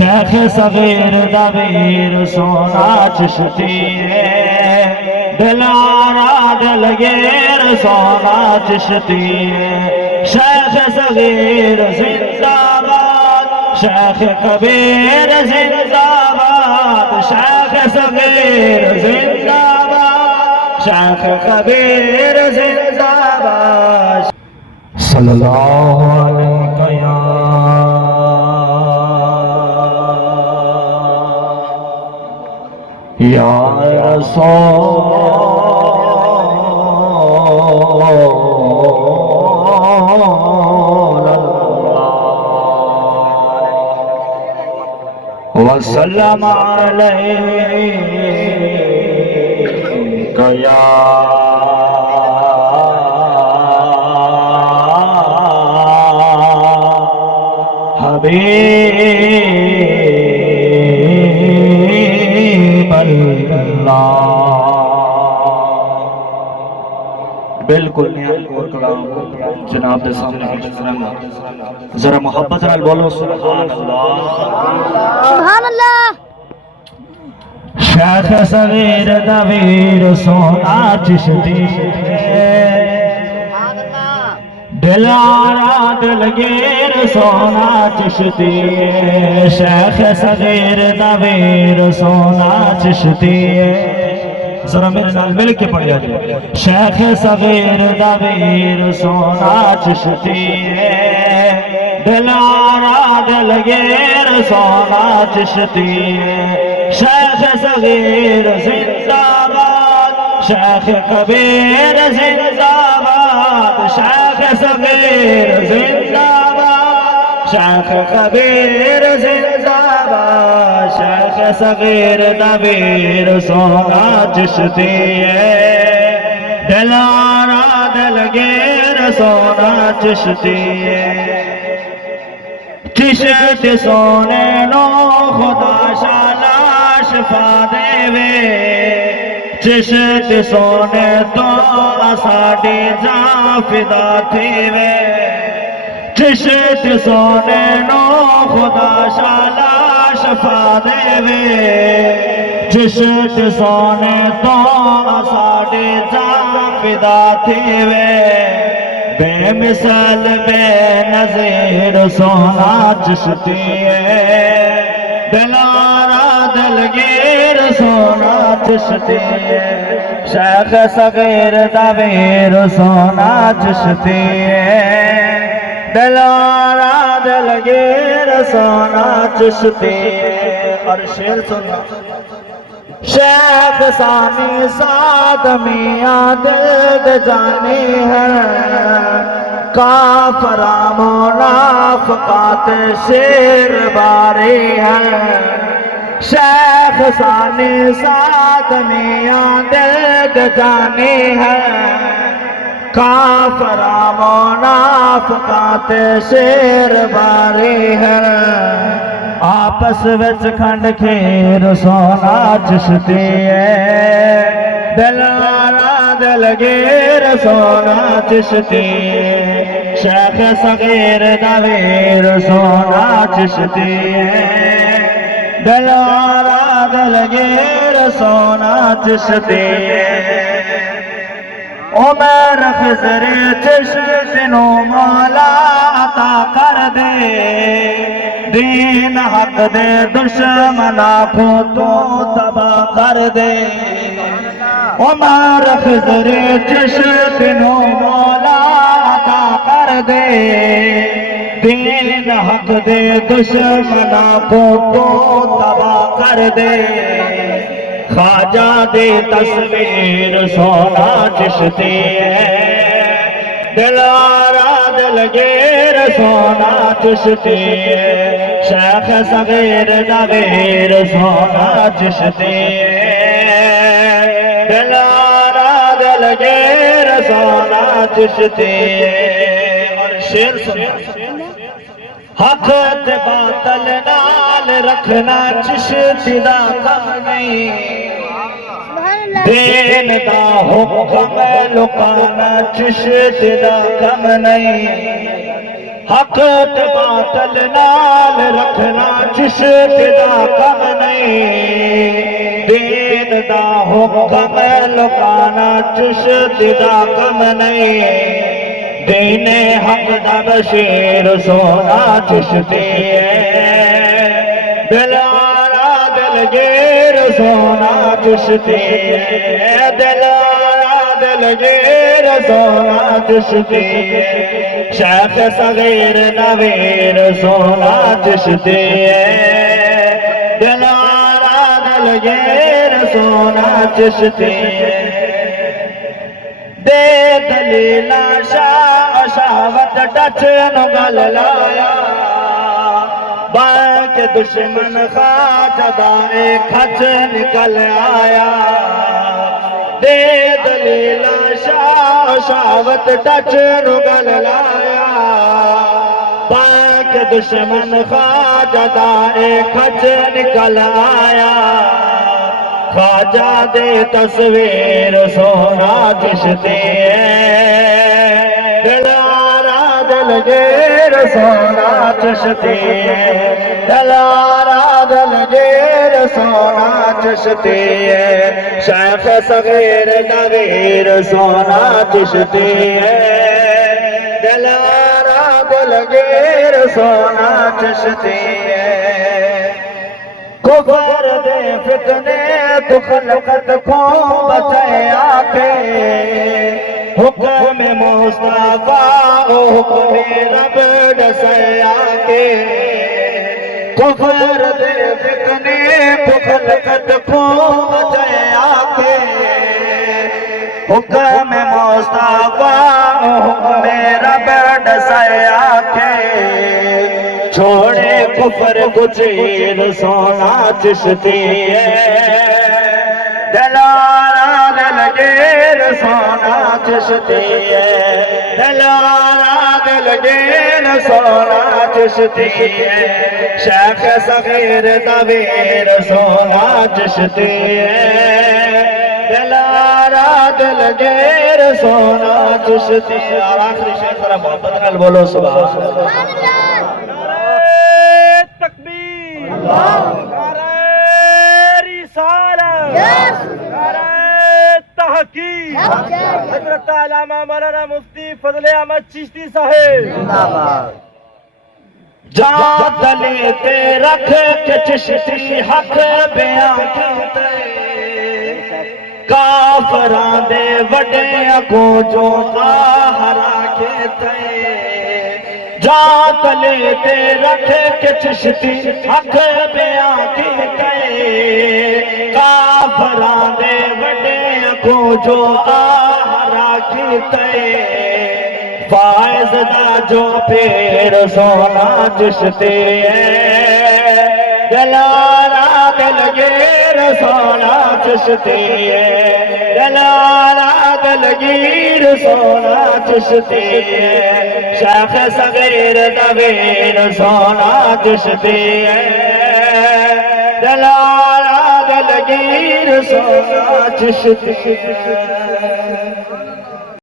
شیخ صغیر دبیر سونا چشتی ہے دلارا دلگیر سونا چشتی ہے شیخ صغیر زندہ باد شیخ کبیر زندہ باد شیخ صغیر زندہ باد شیخ کبیر زندہ باد صلی اللہ علیہ یا رسول اللہ وسلم علیک یا حبیب اللہ بالکل کلام جناب دے سامنے ذرا محبت نال بولو سبحان اللہ سبحان اللہ شیخ صغیر دبیر سونا چشتی دلارا دلگیر سونا چشتی شیخ صغیر دبیر سونا چشتی ذرا میرے نال مل کے پڑھ جائے شیخ صغیر دبیر سونا چشتی دلارا دلگیر سونا چشتی شیخ صغیر زندہ باد شیخ کبیر زندہ باد شیخ صغیر زندہ باد شیخ کبیر زندہ باد شیخ صغیر دبیر سونا چشتی دلارا دلگیر سونا چشتی چشت سونے نو خدا شالا شفا دے وے چشت سونے تو اساڑی جان فدا تھی وے چشت سونے نو خدا شالا شفا دے وے چشت سونے تو اساڑی جان فدا تھی وے بے مثال بے نظیر سونا چشتی دلارا دلگیر سونا چشتی شیخ صغیر دبیر سونا چشتی دلارا دلگیر سونا چشتی اور شیر سننا شیخ سامی ساتھ میاں دل جانی ہے کافرہ منافقات شیر باری ہے شیخ سانی ساتھ میاں دل جانی ہے کافرہ منافقات شیر باری ہے آپس وچ کھنڈ کھیر سونا چشتی دلارا دلگیر سونا چشتی شیخ صغیر دبیر سونا چشتی دلارا دلگیر سونا چشتی عمر خضر چشت نو مولا عطا کر دے دین حق دے دشمنا کو تو تباہ کر دے عمر خضر چشت نو مولا عطا کر دے دین حق دے دشمنا کو تو تباہ کر دے خواجہ دے تصویر سونا چشتی دلارا دلگیر سونا چشتی شیخ صغیر دبیر سونا چشتی دلارا دلگیر سونا چشتی اور شیر سنا حق تے باطل نال رکھنا چشتی دا کم نہیں دین دا حکم لکانا چشتی دا کم نہیں حق تے باطل نال رکھنا چشت دا کم نہیں، دین دا حکم لکانا چشت دا کم نہیں، دین حق دا بشیر سونا چشتی ہے، دلارا دلگیر سونا چشتی ہے، دلارا دلگیر سونا چشتی ہے، شیخ صغیر نویر سونا چشتی ہے، دلارا دلگیر سونا چشتی ہے، دے دلیلہ شاہ شاوت ٹچ نگل لایا، باق دشمن خواجدائے کھچ نکل آیا، دے دلیلہ شاہ شاوت ٹچ نگل لایا، باق دشمن خواجدائے کھچ نکل آیا، خواجہ دے تصویر سونا چشتی ہے، دلارا دلگیر سونا چشتی ہے، دلارا دلگیر سونا چشتی ہے، شیخ صغیر نویر سونا چشتی ہے، دلارا دلگیر سونا چشتی ہے، کفر دے فتنے تو خلقت کو بچائے آکے، حکم مصطفیٰ حکم رب ڈسے آکے، کفر دے فتنے تو خلقت کو بچائے آکے، حکم مصطفیٰ حکم رب ڈسے آکے، چھوڑے کفر کچیر سونا چشتی ہے، دلارا دلگیر سونا چشتی ہے، دلارا دلگیر سونا چشتی ہے، شیخ صغیر نویر سونا چشتی ہے، دلارا دلگیر سونا چشتی ہے، اور آخری شیخ ذرا محبت نال بولو سبحان اللہ، تکبیر، نعرہ رسالت، نعرہ تحقیق، حضرت علامہ مولانا مفتی فضل احمد چشتی صاحب، جان دلے تے رکھ کے چشتی حق بیان کیتے، کافراں دے وڈیاں کو جو قہرا کیتے، جان دلے تے رکھ کے چشتی حق بیان کیتے، کافراں دے وڈیاں کو جو قہرا کیتے، فائز دا جو پیر سونا چشتی ہے، دلارا دلگیر سونا چشتی ہے، دلارا دلگیر سونا چشتی ہے، شیخ صغیر نویر سونا چشتی ہے، دلارا دلگیر سونا چشتی ہے۔